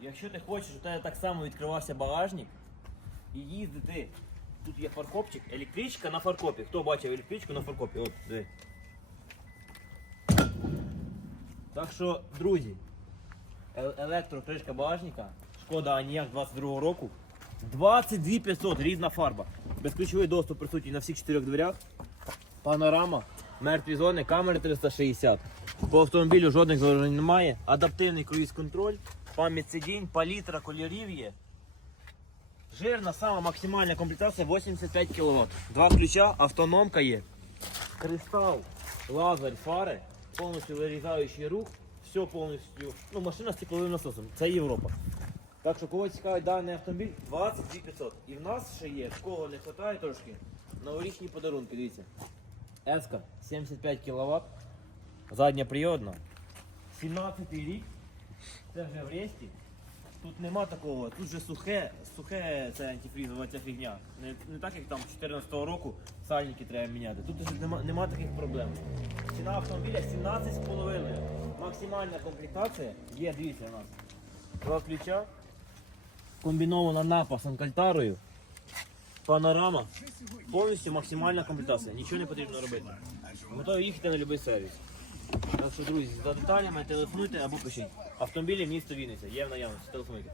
якщо ти хочеш, у тебе так само відкривався багажник і їздити. Тут є фаркопчик, електричка на фаркопі. Хто бачив електричку на фаркопі? От, диви. Так що, друзі, е- електрокришка багажника, шкода Аніяк 22 року. 22 500, різна фарба. Безключовий доступ присутній на всіх чотирьох дверях. Панорама, мертві зони, камери 360. По автомобілю жодних зауважень немає. Адаптивний круїз-контроль, пам'ять сидінь, палітра кольорів є. Жирна сама максимальна комплектація 85 кВт. Два ключа, автономка є. Кристал, лазер, фари, повністю вирізаючий рух, все повністю. Ну, машина з тепловим насосом. Це Європа. Так що кого цікавить даний автомобіль, 22 500. І в нас ще є, кого не вистачає трошки, новорічні подарунки, дивіться. Еска 75 кВт, задня приводна. 17 рік, це вже в ресті. Тут нема такого, тут же сухе, сухе це антифрізова ця фігня. Не, не так як там 14 року сальники треба міняти. Тут вже нема, нема таких проблем. Ціна автомобіля 17,5. Максимальна комплектація є, дивіться у нас. Два ключа, комбінована напа з анкальтарою, панорама. Повністю максимальна комплектація. Нічого не потрібно робити. Готові їхати на будь-який сервіс. Так що, друзі, за деталями телефонуйте або пишіть. Автомобілі місто Вінниця. Є в наявності. Телефонуйте.